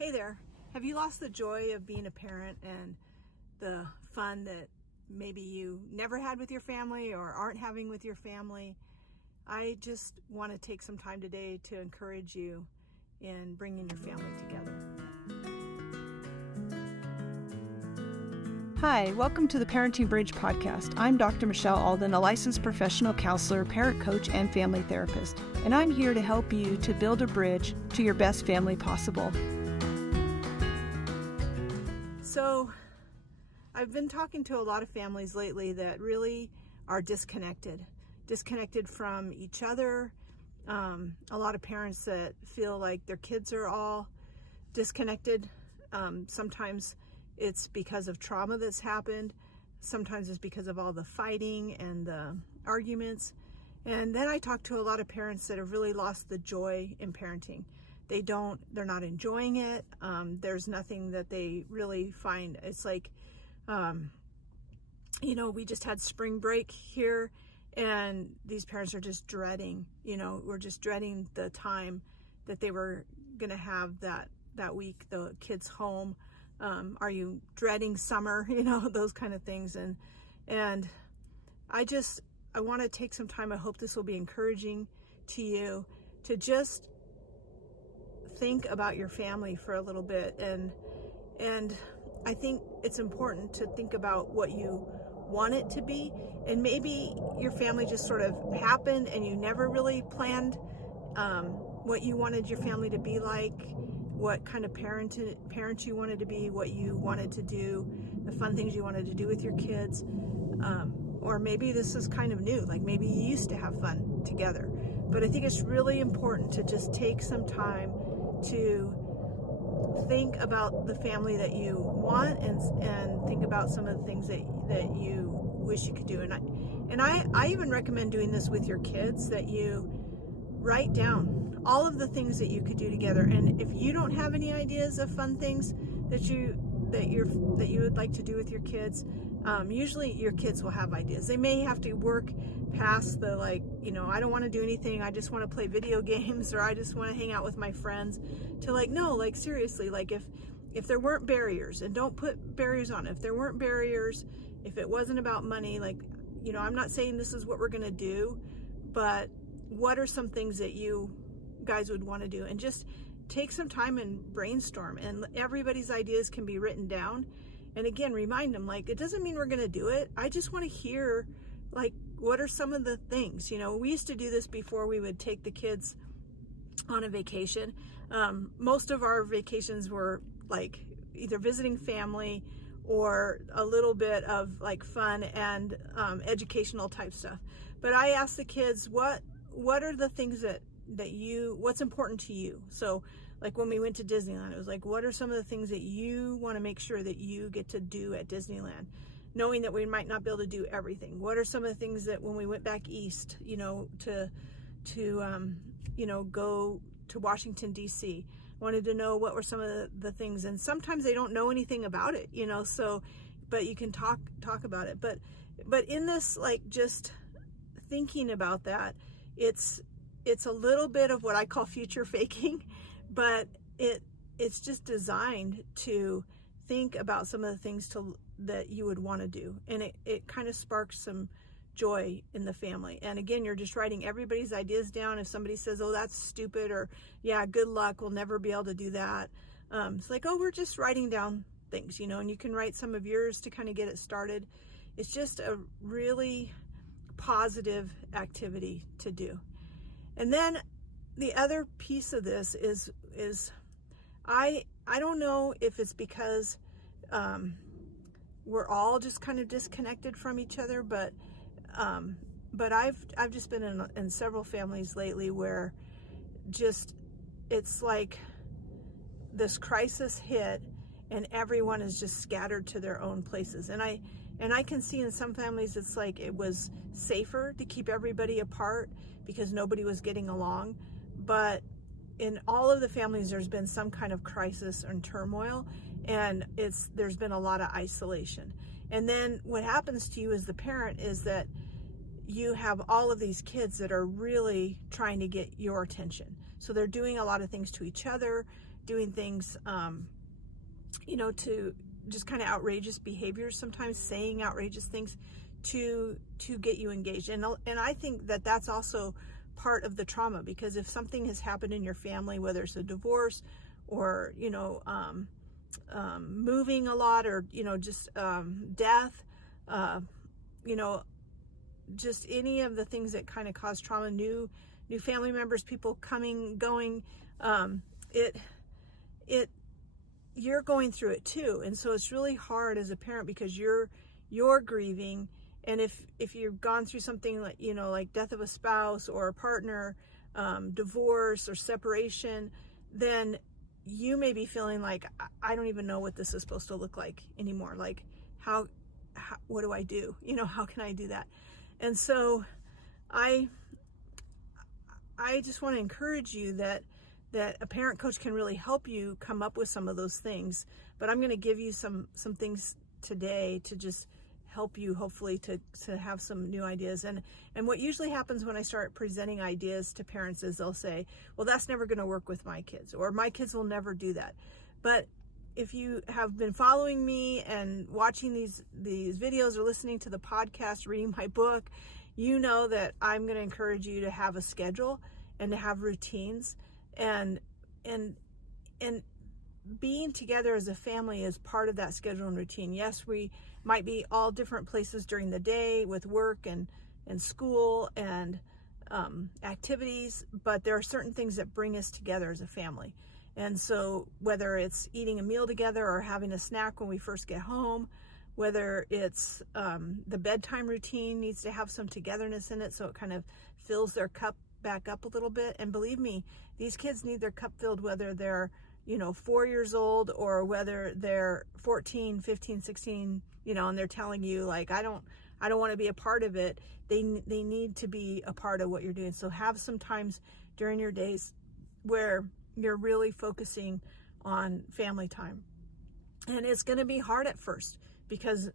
Hey there, have you lost the joy of being a parent and the fun that maybe you never had with your family or aren't having with your family? I just want to take some time today to encourage you in bringing your family together. Hi, welcome to the Parenting Bridge podcast. I'm Dr. Michelle Alden, a licensed professional counselor, parent coach, and family therapist, and I'm here to help you to build a bridge to your best family possible. So, I've been talking to a lot of families lately that really are disconnected from each other. A lot of parents that feel like their kids are all disconnected. Sometimes it's because of trauma that's happened. Sometimes it's because of all the fighting and the arguments. And then I talk to a lot of parents that have really lost the joy in parenting. They're not enjoying it. There's nothing that they really find. It's like, we just had spring break here and these parents are just dreading, we're just dreading the time that they were going to have that week, the kids home. Are you dreading summer? Those kind of things. And I want to take some time. I hope this will be encouraging to you to just think about your family for a little bit. And I think it's important to think about what you want it to be. And maybe your family just sort of happened and you never really planned what you wanted your family to be like, what kind of parent you wanted to be, what you wanted to do, the fun things you wanted to do with your kids. Or maybe this is kind of new, like maybe you used to have fun together. But I think it's really important to just take some time to think about the family that you want and think about some of the things that you wish you could do. And I even recommend doing this with your kids, that you write down all of the things that you could do together. And if you don't have any ideas of fun things that you would like to do with your kids, usually your kids will have ideas. They may have to work past the I don't want to do anything, I just want to play video games, or I just want to hang out with my friends, to seriously, if there weren't barriers, and don't put barriers on it. If there weren't barriers, if it wasn't about money, I'm not saying this is what we're going to do, but what are some things that you guys would want to do? And just take some time and brainstorm, and everybody's ideas can be written down. And again, remind them, it doesn't mean we're going to do it. I just want to hear, what are some of the things? We used to do this before we would take the kids on a vacation. Most of our vacations were either visiting family or a little bit of fun and educational type stuff. But I asked the kids, what are the things what's important to you? So when we went to Disneyland, it was what are some of the things that you want to make sure that you get to do at Disneyland, knowing that we might not be able to do everything? What are some of the things that when we went back east, to go to Washington, D.C., wanted to know what were some of the things. And sometimes they don't know anything about it, but you can talk about it. But in this, just thinking about that, it's a little bit of what I call future faking, but it's just designed to think about some of the things that you would want to do. And it kind of sparks some joy in the family. And again, you're just writing everybody's ideas down. If somebody says, oh, that's stupid, or yeah, good luck, we'll never be able to do that. It's we're just writing down things, and you can write some of yours to kind of get it started. It's just a really positive activity to do. And then the other piece of this is I don't know if it's because we're all just kind of disconnected from each other, but I've just been in several families lately where just it's like this crisis hit and everyone is just scattered to their own places. And I can see in some families it's it was safer to keep everybody apart because nobody was getting along. But in all of the families, there's been some kind of crisis and turmoil, and there's been a lot of isolation. And then what happens to you as the parent is that you have all of these kids that are really trying to get your attention. So they're doing a lot of things to each other, doing things, to just kind of outrageous behaviors, sometimes saying outrageous things to get you engaged. And I think that that's also part of the trauma, because if something has happened in your family, whether it's a divorce or, moving a lot, or, just death, just any of the things that kind of cause trauma, new family members, people coming, going, you're going through it too. And so it's really hard as a parent, because you're grieving. And if you've gone through something like, like death of a spouse or a partner, divorce or separation, then you may be feeling like, I don't even know what this is supposed to look like anymore. Like, how what do I do? How can I do that? And so I just want to encourage you that a parent coach can really help you come up with some of those things. But I'm going to give you some things today to just help you, hopefully, to have some new ideas. And what usually happens when I start presenting ideas to parents is they'll say, well, that's never going to work with my kids, or my kids will never do that. But if you have been following me and watching these videos, or listening to the podcast, reading my book, you know that I'm going to encourage you to have a schedule and to have routines, and being together as a family is part of that schedule and routine. Yes, we might be all different places during the day with work and school and activities, but there are certain things that bring us together as a family. And so whether it's eating a meal together or having a snack when we first get home, whether it's the bedtime routine needs to have some togetherness in it, so it kind of fills their cup back up a little bit. And believe me, these kids need their cup filled, whether they're 4 years old or whether they're 14, 15, 16, and they're telling you, like, I don't want to be a part of it. They need to be a part of what you're doing. So have some times during your days where you're really focusing on family time. And it's going to be hard at first, because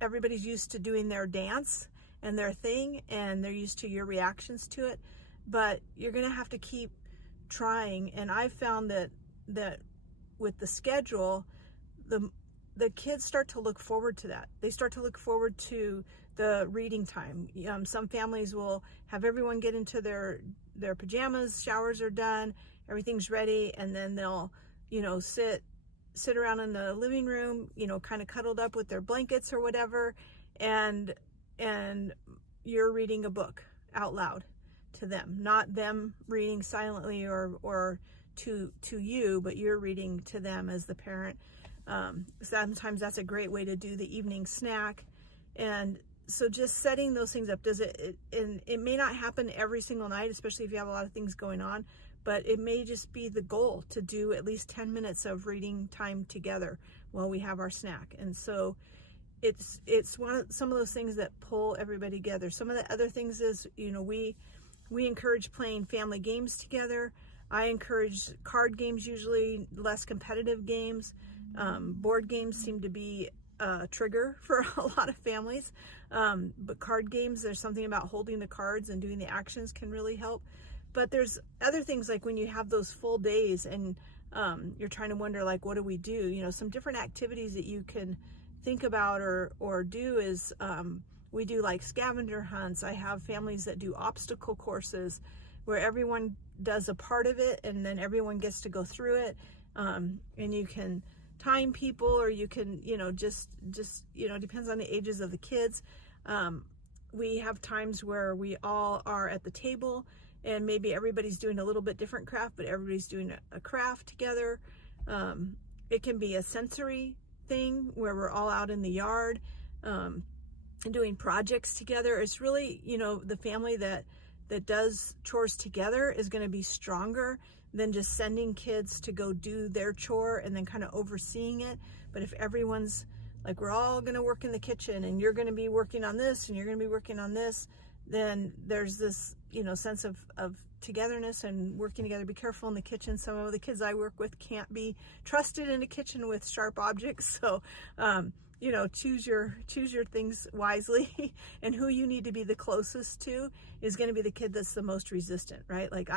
everybody's used to doing their dance and their thing, and they're used to your reactions to it. But you're going to have to keep trying. And I've found that with the schedule, the kids start to look forward to that. They start to look forward to the reading time. Some families will have everyone get into their pajamas, showers are done, everything's ready, and then they'll sit around in the living room, kind of cuddled up with their blankets or whatever, and you're reading a book out loud to them, not them reading silently or to you, but you're reading to them as the parent. Sometimes that's a great way to do the evening snack. And so just setting those things up, and it may not happen every single night, especially if you have a lot of things going on, but it may just be the goal to do at least 10 minutes of reading time together while we have our snack. And so it's some of those things that pull everybody together. Some of the other things is, we encourage playing family games together. I encourage card games, usually less competitive games. Board games seem to be a trigger for a lot of families. But card games, there's something about holding the cards and doing the actions can really help. But there's other things, like when you have those full days and you're trying to wonder, like, what do we do? Some different activities that you can think about or do is we do like scavenger hunts. I have families that do obstacle courses where everyone does a part of it and then everyone gets to go through it. And you can time people, or you can, just depends on the ages of the kids. We have times where we all are at the table and maybe everybody's doing a little bit different craft, but everybody's doing a craft together. It can be a sensory thing where we're all out in the yard and doing projects together. It's really, the family that does chores together is going to be stronger than just sending kids to go do their chore and then kind of overseeing it. But if everyone's like, we're all going to work in the kitchen and you're going to be working on this and you're going to be working on this, then there's this, sense of togetherness and working together. Be careful in the kitchen. Some of the kids I work with can't be trusted in a kitchen with sharp objects. So, choose your things wisely. And who you need to be the closest to is going to be the kid that's the most resistant, right? Like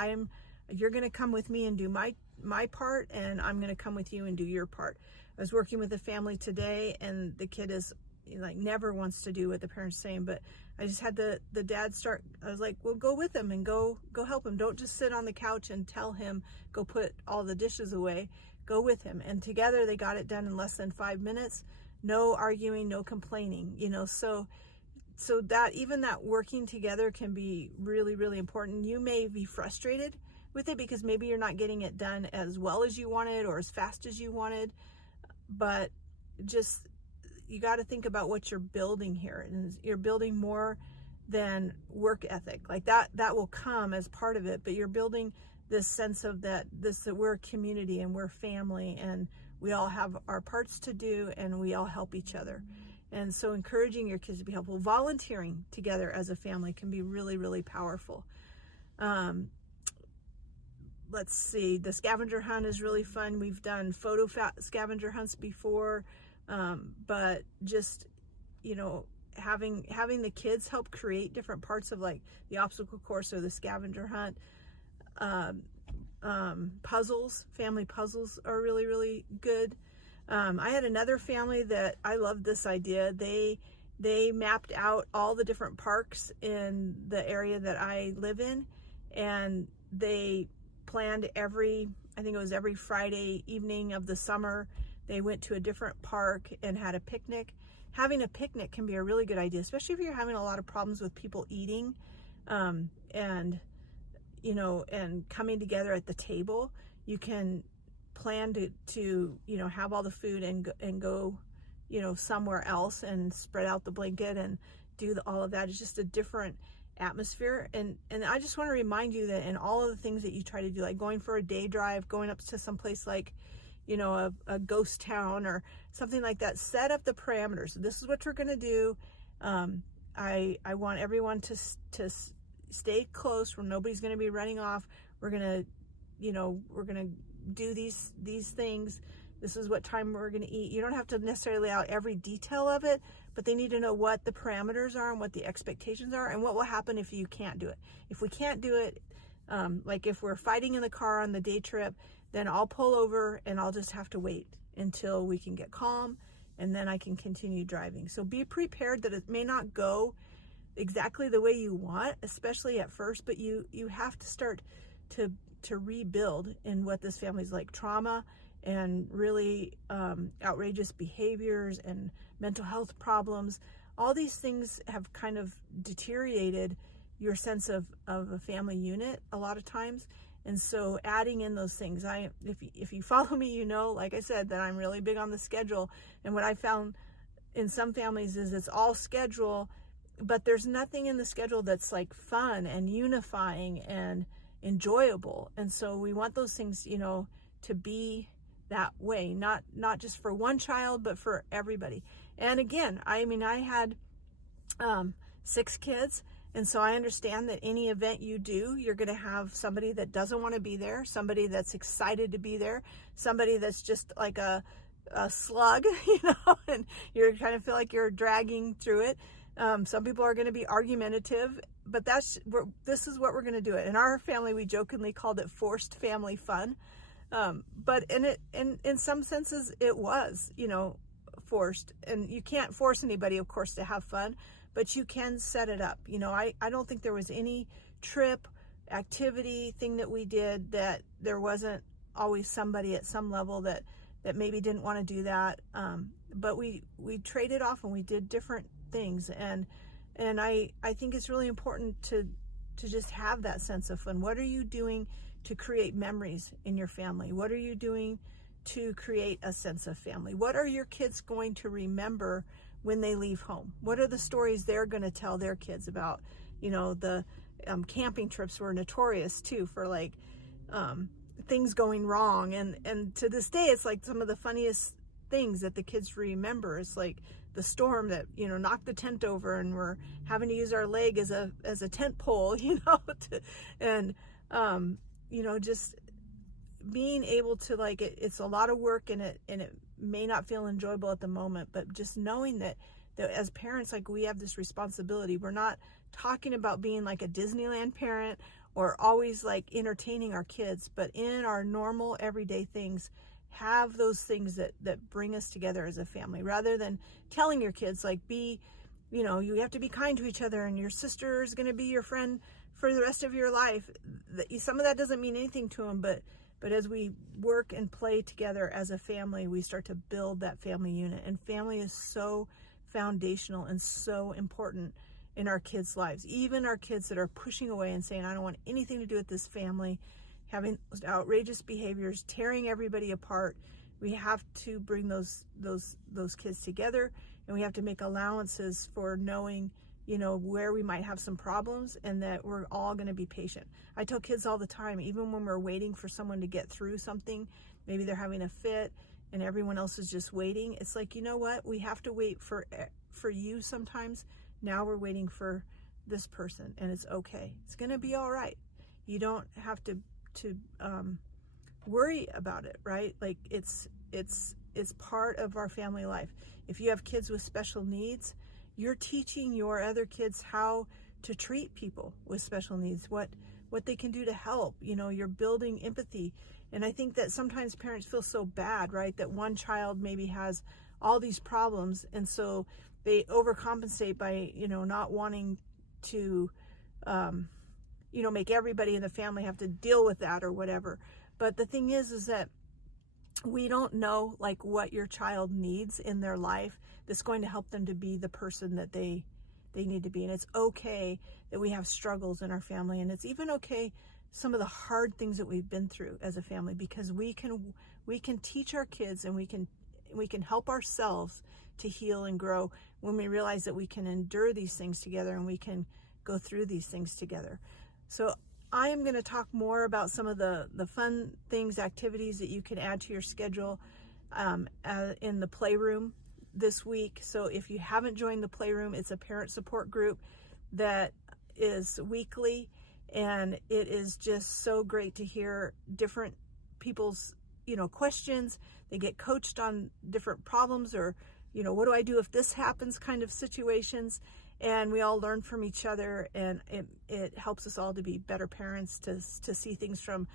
you're going to come with me and do my my part, and I'm going to come with you and do your part. I was working with a family today, and the kid is like never wants to do what the parents saying, but I just had the dad start. I was like, well, go with him and go help him. Don't just sit on the couch and tell him go put all the dishes away. Go with him. And together they got it done in less than 5 minutes. No arguing, no complaining, so that even that working together can be really, really important. You may be frustrated with it because maybe you're not getting it done as well as you wanted or as fast as you wanted, but just, you got to think about what you're building here, and you're building more than work ethic. Like that will come as part of it, but you're building this sense of that we're a community and we're family, and we all have our parts to do, and we all help each other. And so encouraging your kids to be helpful, volunteering together as a family can be really, really powerful. Let's see, the scavenger hunt is really fun. We've done photo scavenger hunts before, but just, having the kids help create different parts of like the obstacle course or the scavenger hunt. Puzzles, family puzzles are really, really good. I had another family that I loved this idea. They mapped out all the different parks in the area that I live in, and they planned every Friday evening of the summer, they went to a different park and had a picnic. Having a picnic can be a really good idea, especially if you're having a lot of problems with people eating, and coming together at the table. You can plan to have all the food and go somewhere else and spread out the blanket and do all of that. It's just a different atmosphere, and I just want to remind you that in all of the things that you try to do, like going for a day drive, going up to some place like a ghost town or something like that, set up the parameters. This is what we're going to do. I want everyone to stay close, where nobody's going to be running off. We're going to do these things. This is what time we're going to eat. You don't have to necessarily lay out every detail of it, but they need to know what the parameters are and what the expectations are, and what will happen if you can't do it. If we can't do it, like if we're fighting in the car on the day trip, then I'll pull over and I'll just have to wait until we can get calm, and then I can continue driving. So be prepared that it may not go exactly the way you want, especially at first, but you have to start to rebuild in what this family's like. Trauma and really outrageous behaviors and mental health problems, all these things have kind of deteriorated your sense of a family unit a lot of times. And so adding in those things, if you follow me, like I said, that I'm really big on the schedule. And what I found in some families is it's all schedule, but there's nothing in the schedule that's like fun and unifying and enjoyable. And so we want those things, to be that way, not just for one child, but for everybody. And again, I had 6 kids. And so I understand that any event you do, you're going to have somebody that doesn't want to be there, somebody that's excited to be there, somebody that's just like a slug, and you kind of feel like you're dragging through it. Some people are going to be argumentative, but this is what we're going to do it. In our family, we jokingly called it forced family fun. But in some senses it was, forced, and you can't force anybody, of course, to have fun, but you can set it up. I don't think there was any trip, activity, thing that we did that there wasn't always somebody at some level that maybe didn't want to do that. But we traded off and we did different things. And I think it's really important to just have that sense of fun. What are you doing to create memories in your family? What are you doing to create a sense of family? What are your kids going to remember when they leave home? What are the stories they're going to tell their kids about? The camping trips were notorious too for like things going wrong, and to this day it's like some of the funniest things that the kids remember. It's like the storm that knocked the tent over, and we're having to use our leg as a tent pole, just being able to, like, it's a lot of work, and it may not feel enjoyable at the moment, but just knowing that as parents, like, we have this responsibility. We're not talking about being like a Disneyland parent or always like entertaining our kids, but in our normal everyday things, have those things that bring us together as a family, rather than telling your kids like, you have to be kind to each other and your sister is going to be your friend for the rest of your life. Some of that doesn't mean anything to them, but as we work and play together as a family, we start to build that family unit. And family is so foundational and so important in our kids' lives. Even our kids that are pushing away and saying, I don't want anything to do with this family, having outrageous behaviors, tearing everybody apart. We have to bring those kids together, and we have to make allowances for knowing, where we might have some problems, and that we're all going to be patient. I tell kids all the time, even when we're waiting for someone to get through something, maybe they're having a fit and everyone else is just waiting. It's like, you know what? We have to wait for you sometimes. Now we're waiting for this person, and it's okay. It's going to be all right. You don't have to worry about it, right? Like it's part of our family life. If you have kids with special needs, you're teaching your other kids how to treat people with special needs, what they can do to help. You're building empathy. And I think that sometimes parents feel so bad, right? That one child maybe has all these problems, and so they overcompensate by, not wanting to, make everybody in the family have to deal with that or whatever. But the thing is that we don't know like what your child needs in their life that's going to help them to be the person that they need to be. And it's okay that we have struggles in our family, and it's even okay some of the hard things that we've been through as a family, because we can teach our kids, and we can help ourselves to heal and grow when we realize that we can endure these things together and we can go through these things together. So I am going to talk more about some of the fun things, activities that you can add to your schedule in the Playroom this week. So if you haven't joined the Playroom, it's a parent support group that is weekly, and it is just so great to hear different people's questions. They get coached on different problems, or what do I do if this happens kind of situations, and we all learn from each other, and it helps us all to be better parents, to see things from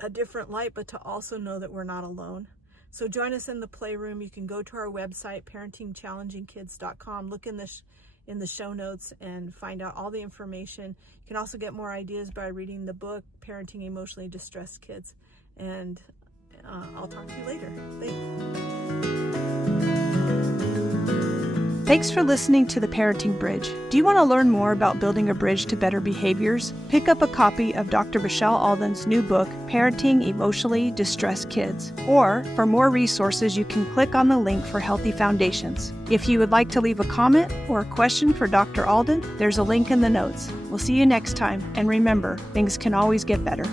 a different light, but to also know that we're not alone. So join us in the Playroom. You can go to our website, parentingchallengingkids.com, look in the show notes and find out all the information. You can also get more ideas by reading the book, Parenting Emotionally Distressed Kids. And I'll talk to you later. Thanks for listening to The Parenting Bridge. Do you want to learn more about building a bridge to better behaviors? Pick up a copy of Dr. Michelle Alden's new book, Parenting Emotionally Distressed Kids. Or, for more resources, you can click on the link for Healthy Foundations. If you would like to leave a comment or a question for Dr. Alden, there's a link in the notes. We'll see you next time, and remember, things can always get better.